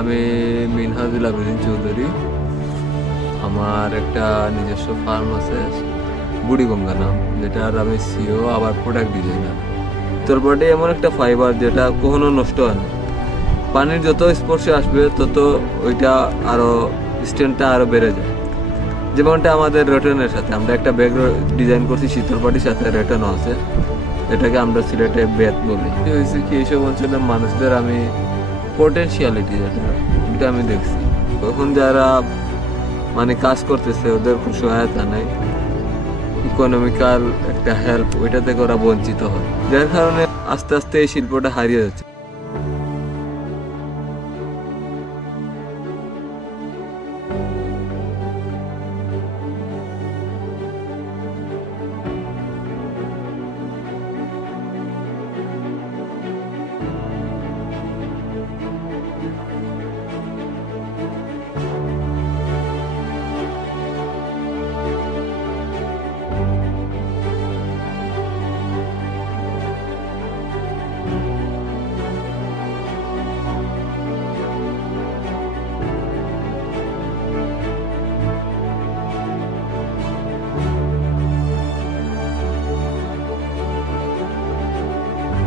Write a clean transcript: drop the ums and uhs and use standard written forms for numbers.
আমি মিনহাজুল আবেদিন চৌধুরী। আমার একটা নিজস্ব ফার্ম আছে বুড়িগঙ্গা নাম, যেটার আমি সিও আবার প্রোডাক্ট ডিজাইনার। তোরপাটে এমন একটা ফাইবার যেটা কখনো নষ্ট হয় না। পানির যত স্পর্শে আসবে তত ওইটা আরো স্ট্রেন্থটা আরো বেড়ে যায়। যেমনটা আমাদের রেটনের সাথে আমরা একটা ব্যাগ ডিজাইন করছি, শীতলপাটির সাথে রেটনও আছে। এটাকে আমরা সিলেটে বেত বলি। হয়েছে কি, এইসব অঞ্চলের মানুষদের আমি পোটেনশিয়ালিটি যেটা আমি দেখছি, এখন যারা মানে কাজ করতেছে ওদের খুব সহায়তা নেই, ইকোনমিক্যাল একটা হেল্প ওইটা থেকে ওরা বঞ্চিত হয়, যার কারণে আস্তে আস্তে এই শিল্পটা হারিয়ে যাচ্ছে।